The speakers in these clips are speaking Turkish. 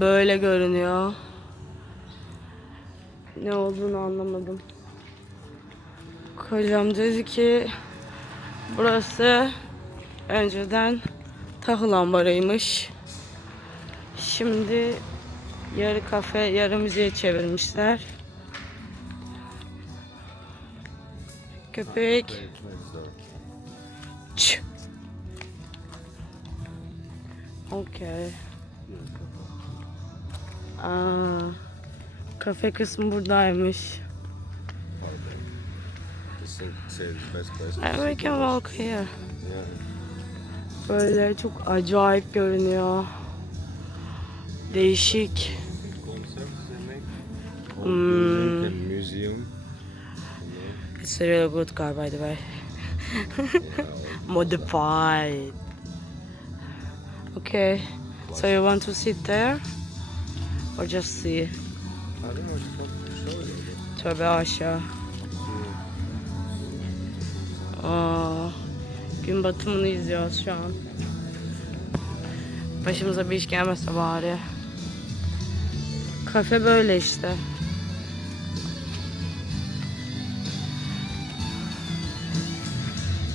Böyle görünüyor. Ne olduğunu anlamadım. Kocam dedi ki burası önceden tahıl ambarıymış. Şimdi yarı kafe, yarı müzeye çevirmişler. Köpek. Ç. Okay. Kafe kısmı buradaymış. We can walk here. Böyle çok acayip görünüyor. Değişik. It's a really good car, by the way. Modified. Okay. So you want to sit there or just see? Tövbe aşağı. Gün batımını izliyoruz şu an. Başımıza bir iş gelmezse bari. Kafe böyle işte.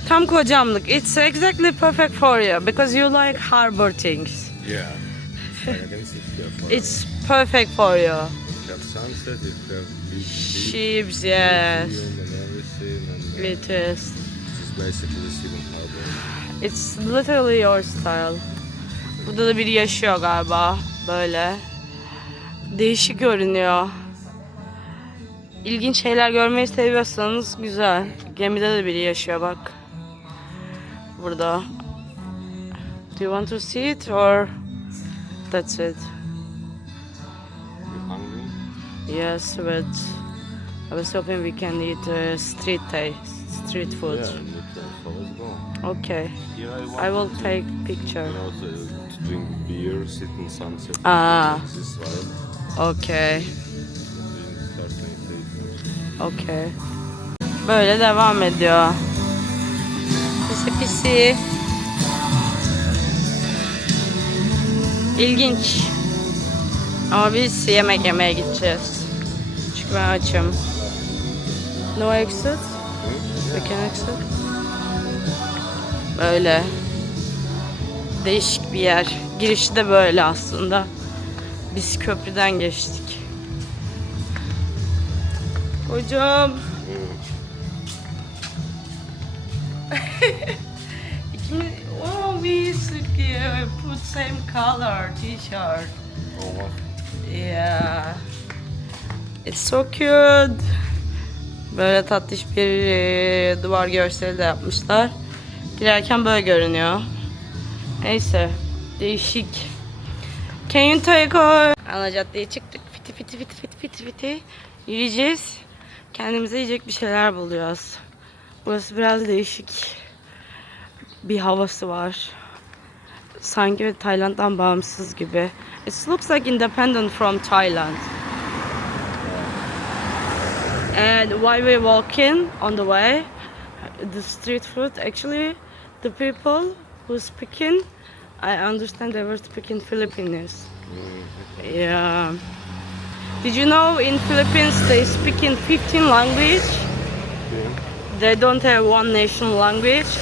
Tam kocamlık. It's exactly perfect for you because you like harbor things. Yeah. It's perfect for you. Got sunset, it have Ships, yes. and everything, and It is. it's basically Sydney Harbor. It's literally your style. Burada da biri yaşıyor galiba. Böyle. Değişik görünüyor. İlginç şeyler görmeyi seviyorsanız güzel. Gemide de biri yaşıyor bak. Burada. Do you want to see it or that's it? You hungry? Yes, but I was hoping we can eat street food. Yeah, you can. So let's go. Okay. Here I will to- take picture. You know, to drink beer, sit in sunset. Ah. This side. Okay. Between 30 and 80. Okay. Böyle devam ediyor. Pisi pisi. İlginç. Ama biz yemek yemeye gideceğiz. Çünkü ben açım. No exit? We can exit. Böyle. Değişik bir yer. Girişi de böyle aslında. Biz köprüden geçtik. Hocam. İkimiz, we put same color t-shirt. Oh, what? Yeah. It's so cute. Böyle tatlış bir duvar görseli de yapmışlar. Girerken böyle görünüyor. Neyse. Değişik. Can you take a... Ana caddeye çıktık. Fiti fiti fiti fiti fiti fiti. Yürüyeceğiz. Kendimize yiyecek bir şeyler buluyoruz. Burası biraz değişik bir havası var. Sanki Tayland'dan bağımsız gibi. It looks like independent from Thailand. And while we're walking on the way, the street food, actually, the people who speaking, I understand they were speaking Filipinese. Yeah. Did you know in Philippines they speak in 15 language? They don't have one national language.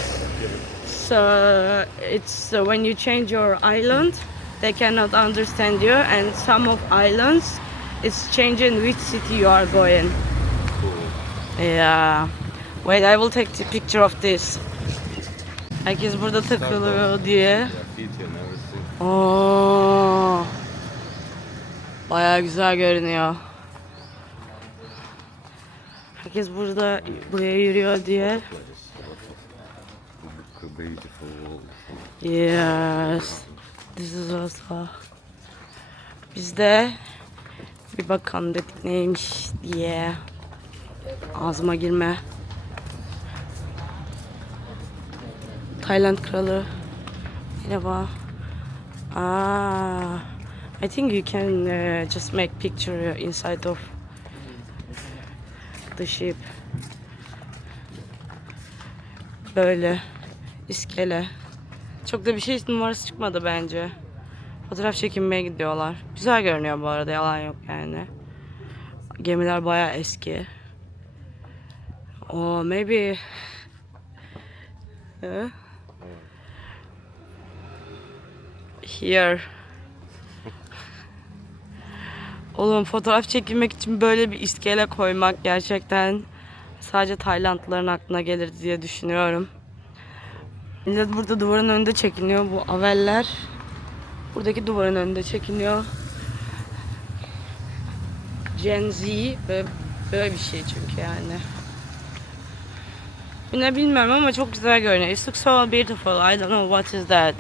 So it's when you change your island, they cannot understand you, and some of islands, it's changing which city you are going. Yeah. Wait, I will take the picture of this. Herkes burada takılıyor diye. Graffiti and everything. Oo. Bayağı güzel görünüyor. Herkes buraya yürüyor diye. Beautiful. Yes. This is also. Biz de bir bakalım dedik neymiş diye. Ağzıma girme. Tayland kralı. Merhaba. I think you can just make picture inside of the ship. Böyle iskele. Çok da bir şey numarası çıkmadı bence. Fotoğraf çekinmeye gidiyorlar. Güzel görünüyor bu arada, yalan yok yani. Gemiler bayağı eski. Oh, maybe... Here. Oğlum, fotoğraf çekilmek için böyle bir iskele koymak gerçekten sadece Taylandlıların aklına gelir diye düşünüyorum. Millet burada duvarın önünde çekiniyor. Bu aveller buradaki duvarın önünde çekiniyor. Gen Z böyle bir şey çünkü yani. Bu ne bilmiyorum ama çok güzel görünüyor. It looks so beautiful. I don't know what is that.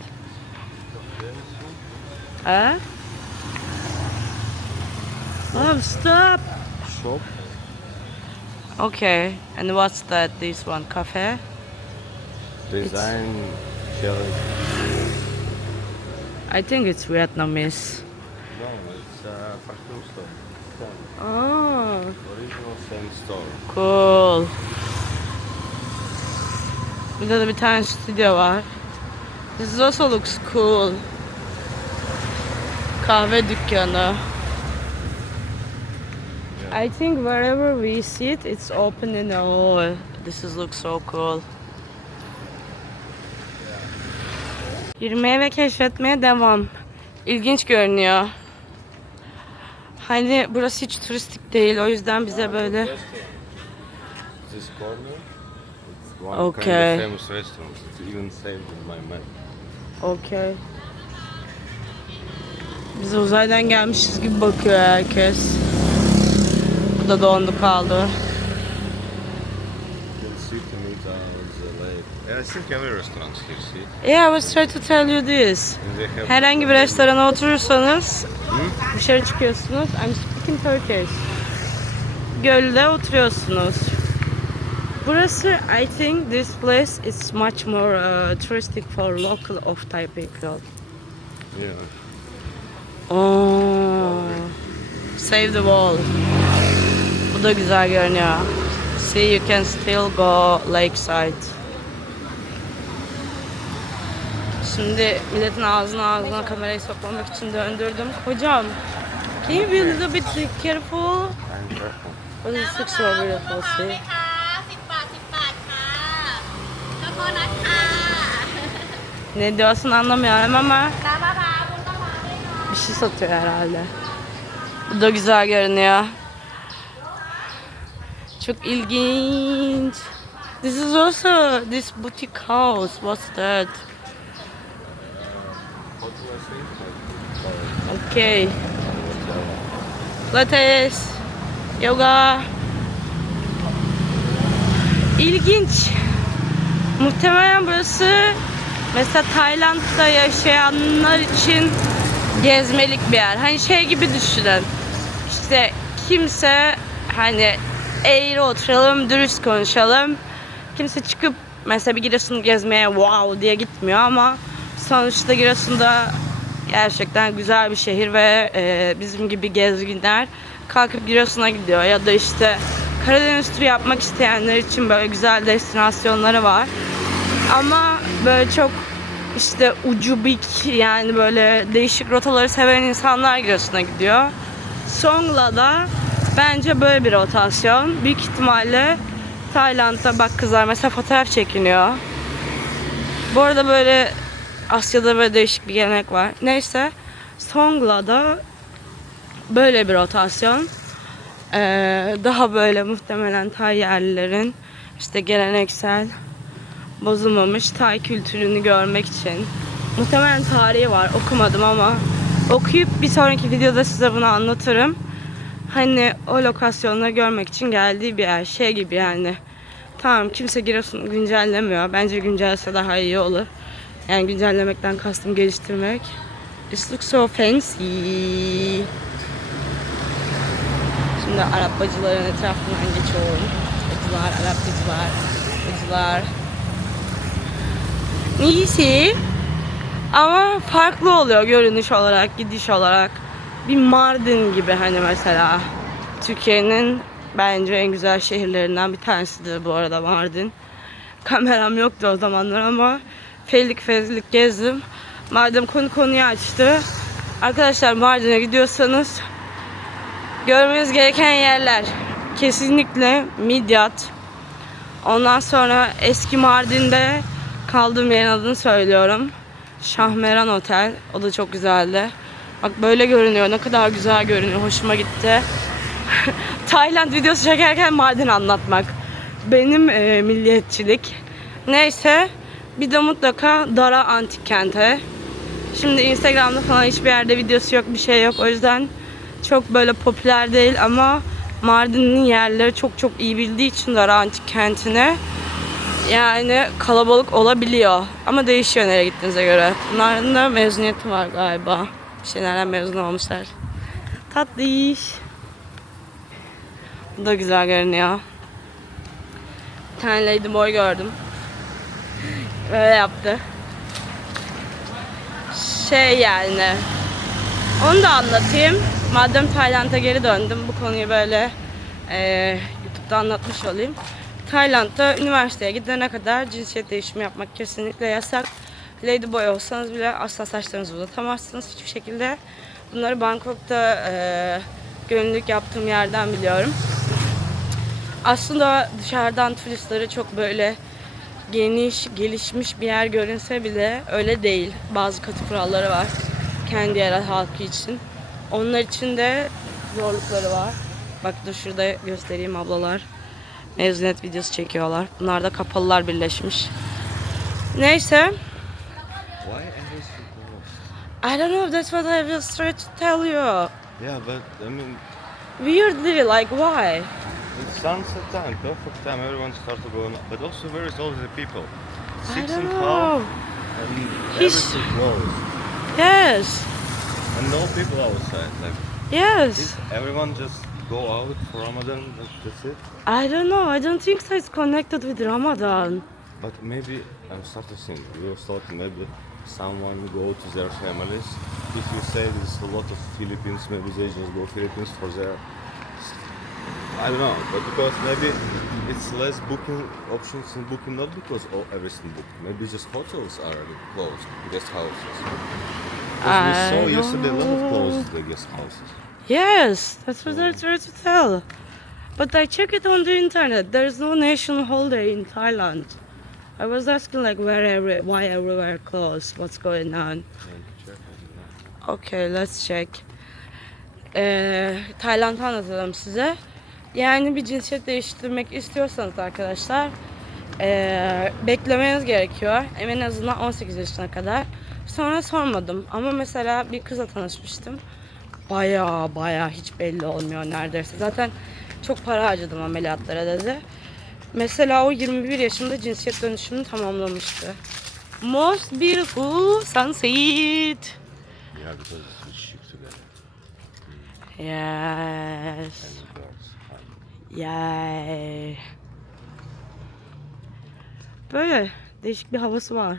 Oh, stop. Shop. Okay. And what's that? This one, cafe? Design. Cherry. I think it's Vietnamese. No, it's a perfume store. Oh, Original same store. cool. Burada da bir tane stüdyo var. This also looks cool. Kahve dükkanı. I think wherever we sit, it's open and all. Looks so cool. Yürümeye ve keşfetmeye devam. İlginç görünüyor. Hani burası hiç turistik değil, o yüzden bize böyle... This corner, it's one Okay. kind of famous restaurant. It's even saved in my map. Okay. Biz uzaydan gelmişiz gibi bakıyor herkes. Bu da dondu kaldı. You can see to me the lake. Yeah, I think every restaurant here, see. Yeah, I was trying to tell you this. And they have Herhangi bir restorana oturursanız dışarı çıkıyorsunuz. I'm speaking Turkish. Gölde oturuyorsunuz. Burası, I think this place is much more touristic for local of Thai people. yeah. Oh, save the wall. Bu da güzel görünüyor. See, you can still go lakeside. Şimdi milletin ağzına kamerayı sokmamak için döndürdüm. Kocam, can you be a little bit careful? I'm careful. What is this so beautiful, see? 10 บาท 10 บาทค่ะแล้วก็นัดค่ะ Ne diyorsun anlamıyorum ama น้ำมะพร้าววุ้นมะพร้าวด้วยเนาะ bir şey satıyor herhalde. Bu da güzel görünüyor. Çok ilginç. This is also this boutique house. What's that? What do I say? Okay. Pilates, yoga. İlginç. Muhtemelen burası mesela Tayland'da yaşayanlar için gezmelik bir yer. Hani şey gibi düşünün. İşte kimse hani eğri oturalım, dürüst konuşalım. Kimse çıkıp mesela bir Giresun'u gezmeye wow diye gitmiyor ama sonuçta Giresun'da gerçekten güzel bir şehir ve bizim gibi gezginler kalkıp Giresun'a gidiyor ya da işte Karadeniz turu yapmak isteyenler için böyle güzel destinasyonları var. Ama böyle çok işte ucubik yani böyle değişik rotaları seven insanlar Giresun'a gidiyor. Songla'da bence böyle bir rotasyon. Büyük ihtimalle Tayland'da bak kızlar mesela fotoğraf çekiniyor. Bu arada böyle Asya'da böyle değişik bir gelenek var. Neyse Songla'da böyle bir rotasyon. Daha böyle muhtemelen Tay yerlilerin işte geleneksel bozulmamış Tay kültürünü görmek için. Muhtemelen tarihi var. Okumadım ama okuyup bir sonraki videoda size bunu anlatırım. Hani o lokasyonları görmek için geldiği bir yer. Şey gibi yani. Tamam kimse Giresun'u güncellemiyor. Bence güncelse daha iyi olur. Yani güncellemekten kastım geliştirmek. This looks so fancy. Şimdi Arapacıların etrafından geçiyorum. Arapacılar. İyisi. Ama farklı oluyor görünüş olarak, gidiş olarak. Bir Mardin gibi hani mesela. Türkiye'nin bence en güzel şehirlerinden bir tanesidir bu arada Mardin. Kameram yoktu o zamanlar ama fezlik gezdim. Madem konu konuyu açtı. Arkadaşlar Mardin'e gidiyorsanız görmeniz gereken yerler kesinlikle Midyat. Ondan sonra eski Mardin'de kaldığım yerin adını söylüyorum. Şahmeran Otel. O da çok güzeldi. Bak böyle görünüyor. Ne kadar güzel görünüyor. Hoşuma gitti. Tayland videosu çekerken Mardin anlatmak. Benim milliyetçilik. Neyse. Bir de mutlaka Dara Antik Kent'e. Şimdi Instagram'da falan hiçbir yerde videosu yok. Bir şey yok. O yüzden çok böyle popüler değil ama Mardin'in yerleri çok çok iyi bildiği için Dara Antik Kenti'ne yani kalabalık olabiliyor. Ama değişiyor nereye gittiğinize göre. Bunların da mezuniyeti var galiba. Bir şeylerden mezun olmuşlar. Tatlı iş. Bu da güzel görünüyor. Bir tane ladyboy gördüm. Böyle yaptı. Yani. Onu da anlatayım. Madem Tayland'a geri döndüm. Bu konuyu böyle YouTube'da anlatmış olayım. Tayland'da üniversiteye gidene kadar cinsiyet değişimi yapmak kesinlikle yasak. Ladyboy olsanız bile asla saçlarınızı uzatamazsınız hiçbir şekilde. Bunları Bangkok'ta gönüllülük yaptığım yerden biliyorum. Aslında dışarıdan turistleri çok böyle geniş, gelişmiş bir yer görünse bile öyle değil. Bazı katı kuralları var kendi yerel halkı için. Onlar için de zorlukları var. Bak dur şurada göstereyim ablalar. Mezuniyet videosu çekiyorlar. Bunlar da kapalılar birleşmiş. Neyse. Why English so I don't know, that's what I was trying to tell you. Yeah, but I mean, Weirdly, like why? it's sunset time, perfect time. Everyone starts to go, but also where is all the people? I 6 don't and know. half, and He's- everything closed, Yes. and no people outside. Like, Yes. is everyone just go out for Ramadan? Like, that's it. I don't know. I don't think so. It's connected with Ramadan. But maybe I'm starting to think. We were talking maybe someone go to their families. If you say there's a lot of Philippines, maybe they just go Philippines for their. I don't know, but because maybe it's less booking options in booking, not because everything booked. Maybe just hotels are closed, guest houses. Because we I saw don't yesterday a lot of know. closed the guest houses. Yes, that's what I tried to tell. But I checked it on the internet. There's no national holiday in Thailand. I was asking like why everywhere closed? What's going on? And check it out. Okay, let's check. Tayland'ı anlatalım size. Yani bir cinsiyet değiştirmek istiyorsanız arkadaşlar beklemeniz gerekiyor. En azından 18 yaşına kadar. Sonra sormadım ama mesela bir kızla tanışmıştım. Baya hiç belli olmuyor neredeyse. Zaten çok para harcadım ameliyatlara dedi. Mesela o 21 yaşında cinsiyet dönüşümünü tamamlamıştı. Most beautiful sunset. Yeah, because it's shift together. Yes. And girls. Yay. Böyle değişik bir havası var.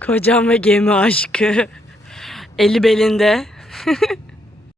Kocam ve gemi aşkı. Eli belinde.